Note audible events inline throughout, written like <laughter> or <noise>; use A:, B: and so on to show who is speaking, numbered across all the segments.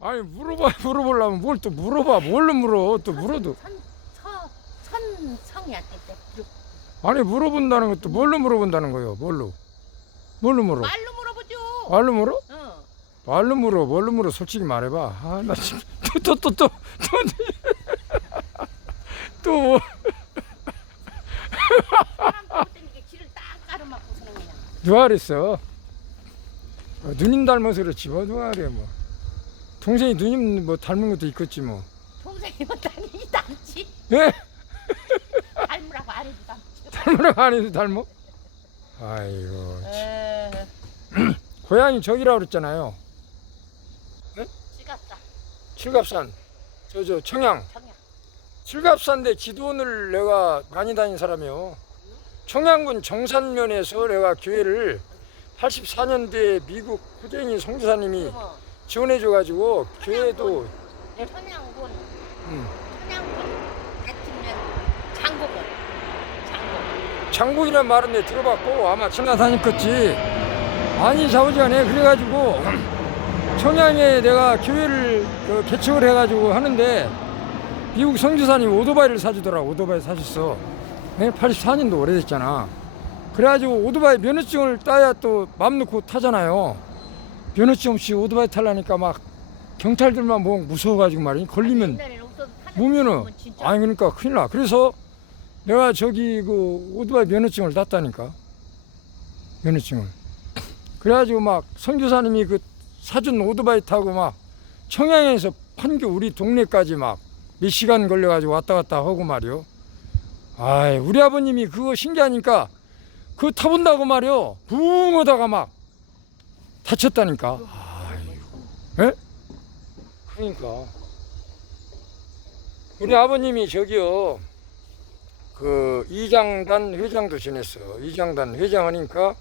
A: 아니 물어봐 <laughs> 물어보려면 뭘 또 물어봐. 뭘로 물어? 또 물어도.
B: 선선 성이야 그때
A: 아니 물어본다는 것도 뭘로 물어본다는 거예요? 뭘로? 뭘로 물어?
B: 말로 물어보죠.
A: 말로 물어?
B: 어.
A: 말로 물어 뭘로 물어? 솔직히 말해봐. 아 나 지금 <laughs> 또 또 또 또또 또 뭐.
B: 지를 딱 가로막고서는 그냥.
A: 누가 그랬어 어, 누님 닮아서 그렇지 뭐 누가 그래 뭐 동생이 누님 뭐 닮은 것도 있겠지 뭐
B: 동생이 못하니 닮지.
A: 예?
B: 닮으라고 안 해도 닮지.
A: 닮으라고 안 해도 닮어? 아이고
B: 에.
A: 고향이 저기라고 그랬잖아요
B: 지갑다.
A: 칠갑산 저 저 청양
B: 청양.
A: 칠갑산대 기도원을 내가 많이 다닌 사람이요 청양군 정산면에서 내가 교회를 84년도에 미국 후대인 성지사님이 지원해줘가지고 교회도
B: 천양군.
A: 음,
B: 천양군 대통령 장국은. 장국.
A: 장국이라는 말은 내 들어봤고 아마 지나다녔겠지. 많이 좌우지간해. 그래가지고 <clears throat> 청양에 내가 교회를 그 개척을 해가지고 하는데 미국 성지사님 오토바이를 사주더라고. 오토바이 사줬어. 84년도 오래됐잖아 그래가지고 오토바이 면허증을 따야 또 맘 놓고 타잖아요 면허증 없이 오토바이 타려니까 막 경찰들만 뭐 무서워가지고 말이야 걸리면
B: 사람은 진짜
A: 아니 그러니까 큰일 나. 그래서 내가 저기 그 오토바이 면허증을 땄다니까. 면허증을. 그래가지고 막 선교사님이 그 사준 오토바이 타고 막 청양에서 판교 우리 동네까지 막 몇 시간 걸려가지고 왔다 갔다 하고 말이요. 아이 우리 아버님이 그거 신기하니까 그거 타본다고 말이요. 붕 하다가 막 다쳤다니까. 아이고. 예? 그러니까. 우리 아버님이 저기요 그 이장단 회장도 지냈어 이장단 회장 하니까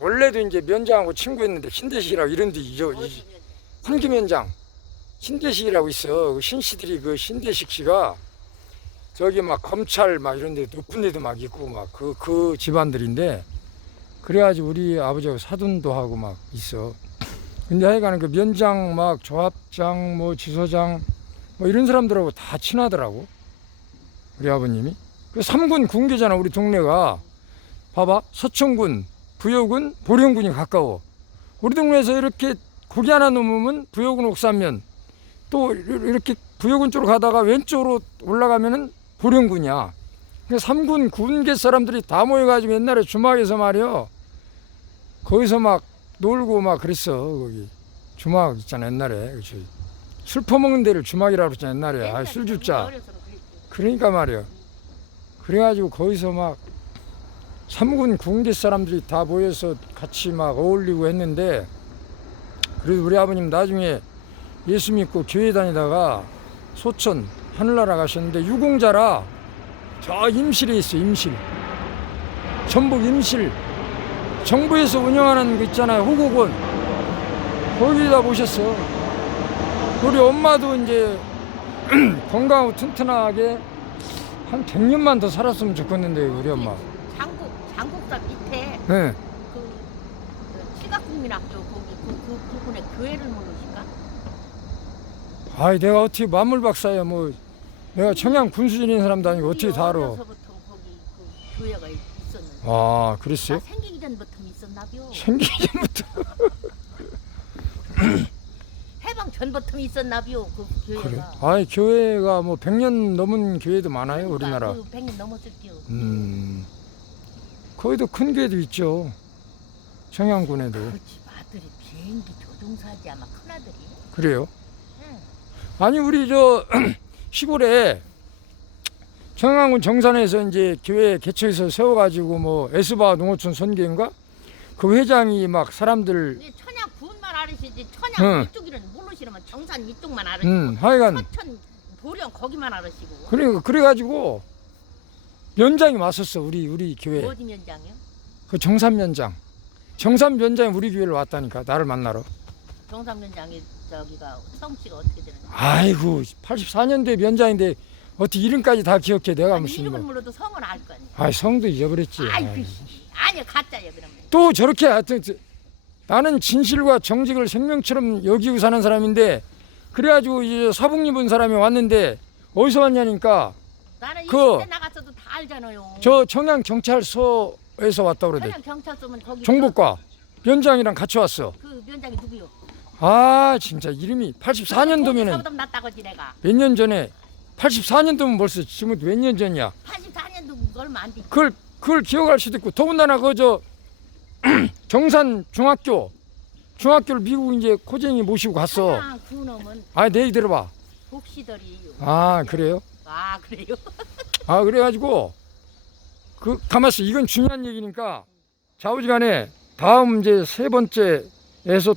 A: 원래도 이제 면장하고 친구였는데 신대식이라고 이런 데 이죠 이- 황기면장 신대식이라고 있어 그 신씨들이 그 신대식 씨가 저기 막 검찰 막 이런 데 높은 데도 막 있고 막그그 집안들인데 그래가지고 우리 아버지하고 사돈도 하고 막 있어 근데 하여간 그 면장 막 조합장 뭐 지소장 뭐 이런 사람들하고 다 친하더라고. 우리 아버님이. 그 삼군 군계잖아, 우리 동네가. 봐봐. 서천군, 부여군, 보령군이 가까워. 우리 동네에서 이렇게 고기 하나 넘으면 부여군 옥산면 또 이렇게 부여군 쪽으로 가다가 왼쪽으로 올라가면은 보령군이야. 그 삼군 군계 사람들이 다 모여가지고 옛날에 주막에서 말이요. 거기서 막 놀고 막 그랬어, 거기. 주막 있잖아, 옛날에. 그치. 술 퍼먹는 데를 주막이라고 그랬잖아 옛날에 아, 술
B: 그랬지.
A: 그러니까 말이야 그래가지고 거기서 막 삼군 군계 사람들이 다 모여서 같이 막 어울리고 했는데 그래도 우리 아버님 나중에 예수 믿고 교회 다니다가 소천 하늘나라 가셨는데 유공자라 저 임실에 있어 임실 전북 임실 정부에서 운영하는 거 있잖아요 호국원 거기다 모셨어 우리 엄마도 이제 <clears throat> 건강하고 튼튼하게 한 100년만 더 살았으면 좋겠는데 우리 엄마.
B: 장국 장국사 밑에
A: 네.
B: 그, 그 칠각국민학교 거기 그, 그 부분에 교회를 모르실까?
A: 아이 내가 어떻게 만물 박사야 뭐 내가 청양 군수진인 사람도 아니고 어떻게 다 알아.
B: 어려서부터 거기 그 교회가 있었는데.
A: 아
B: 나
A: 그랬어요?
B: 생기기 전부터 있었나비요.
A: 생기기 전부터 <laughs>
B: 해방 전부터 있었나비요. 그 교회가.
A: 그래. 아이 교회가 뭐 100년 넘은 교회도 많아요 우리나라.
B: 그 100년 넘었을게요.
A: 음. 거기도 큰 교회도 있죠. 청양군에도
B: 그집 아들이 비행기 조종사지 아마 큰 아들이.
A: 그래요.
B: 응.
A: 아니 우리 저 시골에 청양군 정산에서 이제 교회 개척해서 세워가지고 뭐 에스바 농어촌 선교인가 그 회장이 막 사람들
B: 천양 군만 알으시지 천양
A: 응.
B: 이쪽이는 모르시려면 정산 이쪽만 알으시고
A: 음 하여간
B: 서천 보령 거기만 알으시고.
A: 그래 그래가지고 면장이 왔었어 우리 우리 교회
B: 어디 면장이요?
A: 그 정산 면장 정산 면장이 우리 교회를 왔다니까 나를 만나러
B: 정산 면장이 저기가 성씨가 어떻게 되는지.
A: 아이고 84년대 면장인데 어떻게 이름까지 다 기억해 내가
B: 아니
A: 무슨
B: 이름은
A: 뭐
B: 몰라도 성은 알 거 아니에요.
A: 아이 성도 잊어버렸지
B: 아이
A: 아이.
B: 그 아니요 가짜예요 그러면.
A: 또 저렇게 하여튼 저- 나는 진실과 정직을 생명처럼 여기고 사는 사람인데 그래가지고 이제 사복 입은 사람이 왔는데 어디서 왔냐니까
B: 나는
A: 그-
B: 20대 나갔어도 다 알잖아요.
A: 저 청양 경찰서에서 왔다 그러대.
B: 그냥 경찰서면 거기
A: 종북과 면장이랑 같이 왔어.
B: 그 면장이 누구요?
A: 아 진짜 이름이 84년도면은
B: 거기서부터 났다고 지 내가.
A: 몇 년 전에 84년도면 벌써 지금 몇 년 전이야.
B: 84년도 얼마 안 돼.
A: 그걸 그걸 기억할 수도 있고 더군다나 그저 <clears throat> 정산 중학교 중학교를 미국 이제 코쟁이 모시고 갔어.
B: 그냥 그 놈은
A: 아 내 얘기 들어봐.
B: 복시들이에요.
A: 아 그래요?
B: 아 그래요? <laughs>
A: 아 그래가지고 그 가만있어 이건 중요한 얘기니까 좌우지간에 다음 이제 세 번째에서